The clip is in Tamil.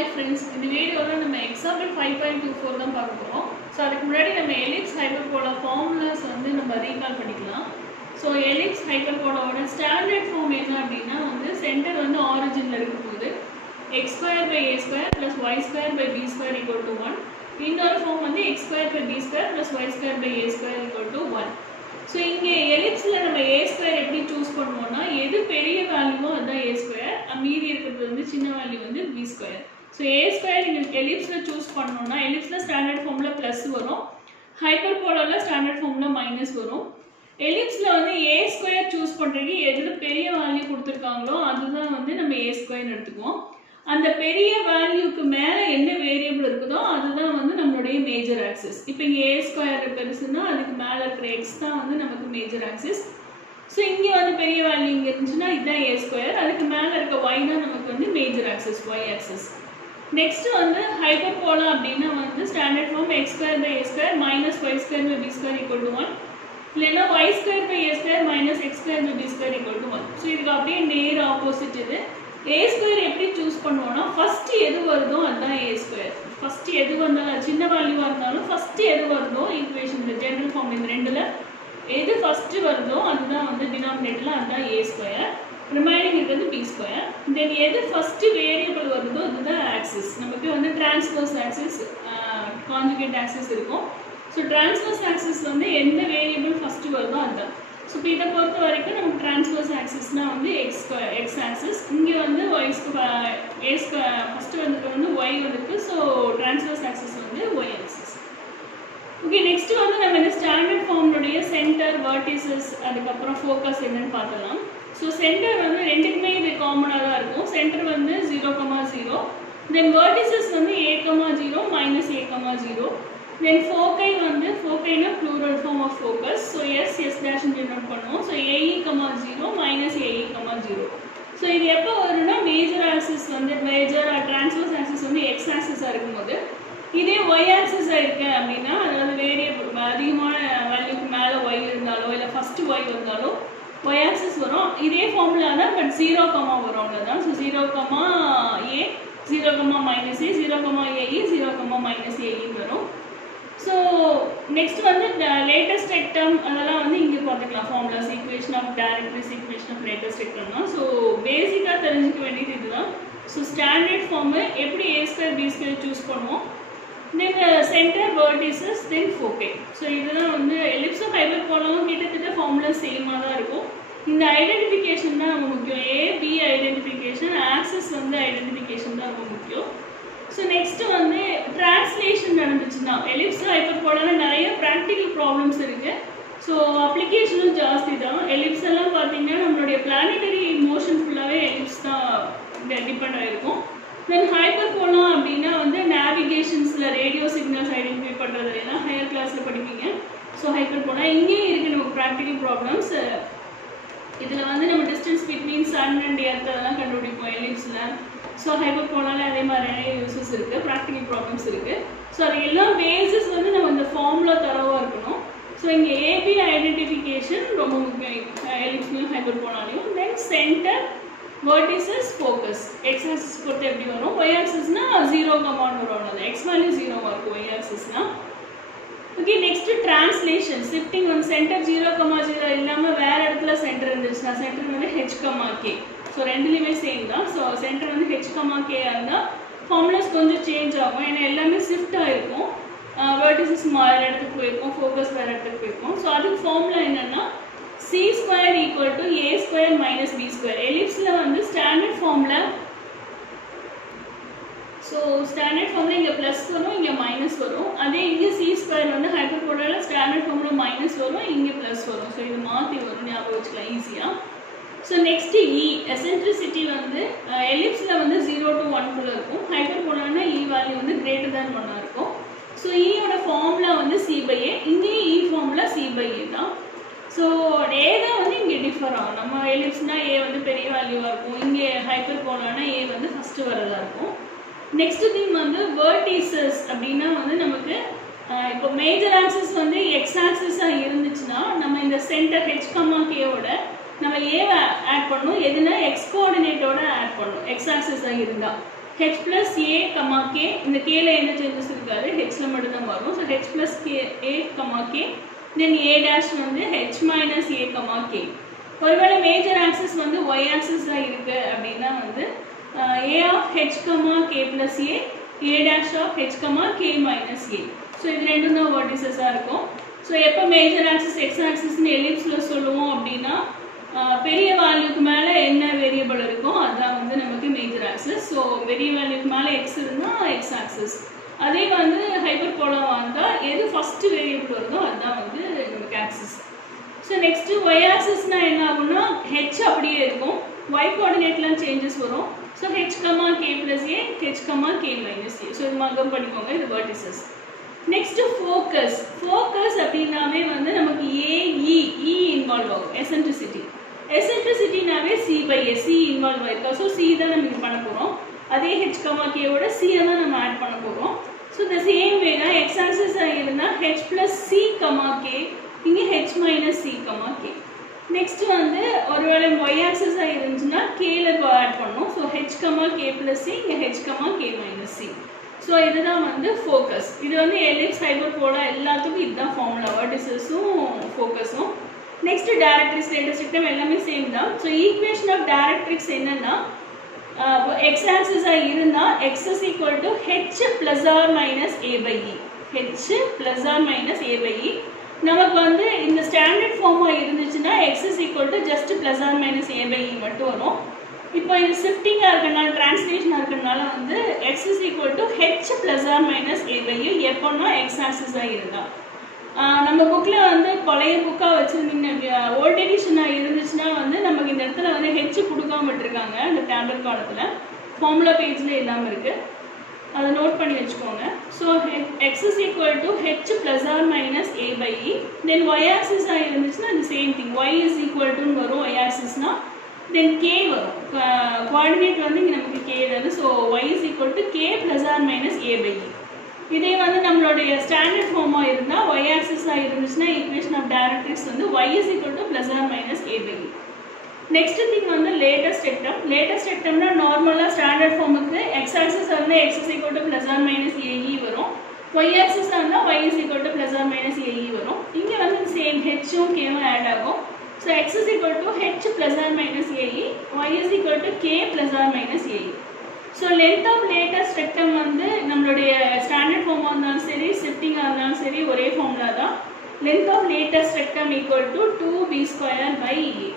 Hi friends, in the video we example 5.24 தான் பார்க்க போறோம். So அதுக்கு முன்னாடி நம்ம ellipse hyperbola formulas வந்து நம்ம recall பண்ணிக்கலாம். So ellipse hyperbola ஓட ஸ்டாண்டர்ட் ஃபார்ம் என்ன அப்படினா வந்து சென்டர் வந்து ஆரிஜின்ல இருக்கும்போது x square by a square plus y square by b square equal to 1. இன்னொரு ஃபார்ம் வந்து x square by b square plus y square by a square equal to 1. So இங்க ellipseல நம்ம a square எப்படி சூஸ் பண்ணுவோம்னா எது பெரிய வேல்யூவோ அதான் a square, மீதி இருக்கிறது வந்து சின்ன வேல்யூ வந்து b square. So a square நீங்க ellipseல சூஸ் பண்ணனும்னா ellipseல ஸ்டாண்டர்ட் ஃபார்ம்ல பிளஸ் வரும், ஹைப்பர்போலால ஸ்டாண்டர்ட் ஃபார்ம்ல மைனஸ் வரும். ellipseல வந்து a square சூஸ் பண்றதுக்கு எதுல பெரிய வேல்யூ கொடுத்திருக்காங்களோ அதுதான் வந்து நம்ம a square எடுத்துக்குவோம். அந்த பெரிய வேல்யூக்கு மேல என்ன வேரியபிள் இருக்குதோ அதுதான் வந்து நம்மளுடைய மேஜர் ஆக்சிஸ். இப்போ இங்க a ஸ்கொயர் பெருசுனா அதுக்கு மேல இருக்கிற x தான் வந்து நமக்கு மேஜர் ஆக்சிஸ். சோ இங்க வந்து பெரிய வேல்யூ இங்க இருந்துச்சுனா இதுதான் a ஸ்கொயர், அதுக்கு மேல இருக்க y தான் நமக்கு வந்து major axis, y axis. Next வந்து ஹைப்பர்போலா அப்படினா வந்து standard form x square by a square minus y square by b square equal to 1, இல்லனா y square by a square minus x square by b square equal to 1. So இதுக்கு அப்படியே நேர் ஆப்போசிட் இது. a ஸ்கொயர் எப்படி சூஸ் பண்ணுவோம்னா ஃபர்ஸ்ட் எது வருதோ அதான் a ஸ்கொயர். ஃபர்ஸ்ட் எது வந்தாலும் சின்ன வேல்யூவா இருந்தாலும் ஃபர்ஸ்ட் எது வருதோ ஈக்குவேஷன்ல ஜெனரல் ஃபார்ம் இந்த ரெண்டுல எது ஃபர்ஸ்ட் வருதோ அதுதான் வந்து டினாமினேட்டர்ல அதான் a ஸ்கொயர், ரிமைனிங் இருக்கிறது b ஸ்கொயர். தென் எது ஃபர்ஸ்ட் வேரியபிள் வருதோ அதுதான் ஆக்சிஸ். நமக்கு வந்து டிரான்ஸ்வர்ஸ் ஆக்சிஸ், கான்ஜுகேட் ஆக்சிஸ் இருக்கும். ஸோ டிரான்ஸ்வர்ஸ் ஆக்சிஸ் வந்து எந்த வேரியபிள் ஃபர்ஸ்ட் வருதோ அதுதான். ஸோ இப்போ இதை பொறுத்த வரைக்கும் நமக்கு டிரான்ஸ்வர்ஸ் ஆக்சிஸ்னா வந்து எக்ஸ் ஆக்சிஸ், இங்கே வந்து ஃபர்ஸ்ட் வந்து ஒய் வந்துருக்கு. ஸோ டிரான்ஸ்வர்ஸ் ஆக்சிஸ் வந்து ஒய் ஆக்சிஸ். ஓகே, நெக்ஸ்ட் வந்து நம்ம இந்த ஸ்டாண்டர்ட் ஃபார்முடைய சென்டர், வெர்டிசஸ், அதுக்கப்புறம் ஃபோக்கஸ் என்னன்னு பார்க்கலாம். ஸோ சென்டர் வந்து ரெண்டுக்குமே இது காமனாக தான் இருக்கும். சென்டர் வந்து 0,0, தென் வெர்டிசஸ் வந்து a,0 minus a,0. Then foci வந்து ஃபோக்கைனா plural form of focus. So s dash denote பண்ணுவோம். So ae,0 minus ae,0. So இது எப்போ வரும்னா மேஜர் ஆக்சிஸ் வந்து மேஜர் டிரான்ஸ்வர்ஸ் ஆக்சிஸ் வந்து x ஆக்சிஸா இருக்கும்போது, இதே y ஆக்சிஸா இருக்கு அப்படின்னா அதாவது வேரியபிள் அதிகமான வேல்யூக்கு மேல y இருந்தாலோ இல்ல ஃபர்ஸ்ட் y வந்தாலோ y ஆக்சிஸ் வரும். இதே ஃபார்முலா தான், பட் 0, வரும் அவ்வளவுதான். So 0, a, 0, minus a, 0, ae, 0, minus ae வரும். ஸோ நெக்ஸ்ட் வந்து லேட்டஸ்ட் டேர்ம் அதெல்லாம் வந்து இங்கே பார்த்துக்கலாம். Formulas, equation of directrix, equation of latus டேர்ம்னா ஸோ பேசிக்காக தெரிஞ்சுக்க வேண்டியது இதுதான். ஸோ ஸ்டாண்டர்ட் ஃபார்மு எப்படி a square b square choose பண்ணுவோம், தென் சென்டர், வெர்டிசஸ், தென் ஃபோக்கை. ஸோ இதுதான் வந்து எலிப்ஸும் ஹைப்பர்போலாவும் கிட்டத்தட்ட ஃபார்முலா சேமாக தான் இருக்கும். இந்த ஐடென்டிஃபிகேஷன் தான் ரொம்ப முக்கியம். a b ஐடென்டிஃபிகேஷன், ஆக்சஸ் வந்து ஐடென்டிஃபிகேஷன் தான் ரொம்ப முக்கியம். ஸோ நெக்ஸ்ட் வந்து டிரான்ஸ்லேஷன் நடந்துச்சுன்னா எலிப்ஸ் ஹைப்பர்போலால நிறைய ப்ராக்டிக்கல் ப்ராப்ளம்ஸ் இருக்கு. ஸோ அப்ளிகேஷனும் ஜாஸ்தி தான். எலிப்ஸ் எல்லாம் பார்த்தீங்கன்னா நம்மளுடைய பிளானட்டரி மோஷன் ஃபுல்லாகவே எலிப்ஸ் தான் டிபெண்ட் ஆகிருக்கும். தென் ஹைப்பர்போலா அப்படின்னா வந்து நேவிகேஷன்ஸில் ரேடியோ சிக்னல்ஸ் ஐடென்டிஃபை பண்ணுறது எல்லாம் ஹையர் கிளாஸில் படிப்பீங்க. ஸோ ஹைப்பர்போலா இங்கேயும் இருக்குது நமக்கு ப்ராக்டிக்கல் ப்ராப்ளம்ஸ். இதில் வந்து நம்ம distance between sun and earth அதெல்லாம் கண்டுபிடிப்போம் எலிப்ஸில். ஸோ ஹைப்பர்போலால அதே மாதிரி நிறைய யூசஸ் இருக்குது, ப்ராக்டிக்கல் ப்ராப்ளம்ஸ் இருக்குது. ஸோ அது எல்லாம் பேசிஸ் வந்து நம்ம இந்த ஃபார்முலா தரவாக இருக்கணும். ஸோ இங்கே ஏபி ஐடென்டிஃபிகேஷன் ரொம்ப முக்கியம் எலிப்ஸ்லையும் ஹைப்பர்போலாலையும். Then center, vertices, focus. X axis பொறுத்து எப்படி வரும், ஒய் ஆக்சிஸ்னா 0, வரும். அது எக்ஸ் வேல்யூ 0 இருக்கும் ஒய் ஆக்சிஸ்னா. ஓகே, நெக்ஸ்ட் டிரான்ஸ்லேஷன் ஷிஃப்டிங் வந்து சென்டர் 0,0 இல்லாமல் வேறு இடத்துல சென்டர் இருந்துச்சுன்னா சென்டர் வந்து h,k. ஸோ ரெண்டுலேயுமே சேம் தான். ஸோ சென்டர் வந்து h,k இருந்தால் ஃபார்முலாஸ் கொஞ்சம் சேஞ்ச் ஆகும், ஏன்னா எல்லாமே ஷிஃப்ட் ஆகிருக்கும். வெர்டிசஸ் வேறு இடத்துக்கு போயிருக்கும், ஃபோக்கஸ் வேறு இடத்துக்கு போயிருக்கும். ஸோ அதுக்கு ஃபார்முலா என்னென்னா c square equal to a square minus b square. எலிப்ஸில் வந்து standard formula, so standard formula இங்கே ப்ளஸ் வரும், இங்கே மைனஸ் வரும். அதே இங்கே c ஸ்கொயர் வந்து ஹைப்பர்போலால ஸ்டாண்டர்ட் ஃபார்முலா மைனஸ் வரும், இங்கே ப்ளஸ் வரும். ஸோ இது மாற்றி வரும், ஞாபகம் வச்சுக்கலாம் ஈஸியாக. ஸோ நெக்ஸ்ட் இ எசென்ட்ரிசிட்டி வந்து எலிப்ஸில் வந்து 0 to 1 இருக்கும். ஹைப்பர்போலானா இ வேல்யூ வந்து கிரேட்டர் தேன் 1 இருக்கும். ஸோ ஈயோட ஃபார்முலா வந்து c/a, இங்கேயும் இ ஃபார்முலா c/a தான். ஸோ ஏ தான் வந்து இங்கே டிஃபர் ஆகும். நம்ம எலிப்ஸ்னா ஏ வந்து பெரிய வேல்யூவாக இருக்கும், இங்கே ஹைப்பர்போலானா ஏ வந்து ஃபஸ்ட்டு வரதா இருக்கும். நெக்ஸ்ட் திங் வந்து வெர்டிசஸ் அப்படின்னா வந்து நமக்கு இப்போ மேஜர் ஆக்சிஸ் வந்து எக்ஸ் ஆக்சிஸாக இருந்துச்சுன்னா நம்ம இந்த சென்டர் h,k நம்ம ஏவை ஆட் பண்ணணும், எதுனா எக்ஸ் கோஆர்டினேட்டோட ஆட் பண்ணணும். எக்ஸ் ஆக்சிஸாக இருந்தால் h plus a comma k இந்த k ல என்ன சேஞ்சஸ் இருக்காது h ல மட்டும் தான் வரும் so h plus k a comma k then a dash வந்து h minus a comma k ஒருவேளை மேஜர் ஆக்சிஸ் வந்து y ஆக்சிஸ் தான் இருக்கு அப்படினா வந்து a of h comma k plus a dash of h comma k minus a so இது ரெண்டும் தான் வெர்டிசஸா இருக்கும் so எப்ப மேஜர் ஆக்சிஸ் x ஆக்சிஸ் னு எலிப்ஸ்ல சொல்லுவோம் அப்படினா பெரிய வேல்யூக்கு மேல என்ன வேரியபிள் இருக்கோ அதான் வந்து நமக்கு மேஜர் ஆக்சிஸ் சோ பெரிய வேல்யூக்கு மேல x இருந்தா x ஆக்சிஸ் அதே வந்து ஹைப்பர்போலா வந்தா எது ஃபர்ஸ்ட் வேரியபிள் வருதோ அதான் வந்து நமக்கு ஆக்சிஸ் சோ நெக்ஸ்ட் y ஆக்சிஸ்னா என்ன ஆகும்னா h அப்படியே இருக்கும் y கோஆர்டினேட்ல சேஞ்சஸ் வரும் so h, k plus a h, k minus a so இது மார்க் பண்ணிக்கோங்க இது வெர்டிசஸ் நெக்ஸ்ட் ஃபோக்கஸ் அப்படினாவே வந்து நமக்கு a e இன்வால்வ் ஆகும் எசென்ட்ரிசிட்டினாவே c by a c involve ஆயிருக்கா சோ c தான் நம்ம பண்ண போறோம் அதே h, k ஓட c தான் நம்ம ஆட் பண்ண போறோம் சோ the same way தான் x axis இருந்தா h plus c, k இங்க h minus c, k next வந்து ஒருவேளை y axis இருந்துச்சுனா k ல ஆட் பண்ணனும் so h, k plus c இங்க h, k minus c so இதுதான் வந்து ஃபோக்கஸ் இது வந்து எலிப்ஸ் ஹைப்பர்போலா எல்லாத்துக்கும் இதுதான் ஃபார்முலா வெர்டிசஸும் ஃபோக்கஸும் நெக்ஸ்ட் டைரக்ட்ரிக்ஸ் லேட்டஸ்ட் சிஸ்டம் எல்லாமே சேம் தான் சோ ஈக்குவேஷன் ஆஃப் டைரக்ட்ரிக்ஸ் என்னன்னா x ஆக்சிஸ் இருந்தா x is equal to h plus or minus a by e h plus or minus a by e நமக்கு வந்து இந்த ஸ்டாண்டர்ட் ஃபார்மா இருந்துச்சுனா x is equal to just plus or minus a by e மட்டும் வரும் இப்போ இது ஷிஃப்டிங்கா இருக்கனால ட்ரான்ஸ்லேஷனா இருக்கனால வந்து x is equal to h plus or minus a by e எப்போனா x ஆக்சிஸ் இருந்தா நம்ம புக்ல வந்து பழைய புக்கா வச்சிருந்தீங்க ஓல்ட் எடிஷனா இருந்துச்சுனா வந்து நமக்கு இந்த இடத்துல வந்து h கொடுக்காம விட்டுருக்காங்க அந்த டேபிள் காலத்துல ஃபார்முலா பேஜ்ல எல்லாம் இருக்கு அதை நோட் பண்ணி வெச்சுக்கோங்க so x is equal to h plus or minus a by e then y axis இருந்துச்சுனா the same thing y is equal to வரும் y axis னா then k வரும் கோஆர்டினேட் வந்து இங்க நமக்கு k வருது so y is equal to k plus or minus a by e இதே வந்து நம்மளுடைய ஸ்டாண்டர்ட் ஃபார்மா இருந்தா y axis இருந்துச்சுனா ஈக்குவேஷன் ஆஃப் டைரக்ட்ரிக்ஸ் வந்து y is equal to plus or minus a by e next thing வந்து லேட்டஸ்ட் டெர்ம்னா நார்மலா ஸ்டாண்டர்ட் ஃபார்முக்கு x axis இருந்தா x is equal to plus or minus a e வரும் y axis இருந்தா y is equal to plus or minus a e வரும் இங்க வந்து சேம் h உம் k உம் ஆட் ஆகும் so x is equal to h plus or minus a e y is equal to k plus or minus a e so length of latest rectum வந்து நம்மளுடைய ஸ்டாண்டர்ட் ஃபார்மா இருந்தாலும் சரி ஷிஃப்டிங்கா இருந்தாலும் சரி ஒரே ஃபார்முலா தான் length of latest rectum equal to 2b square by a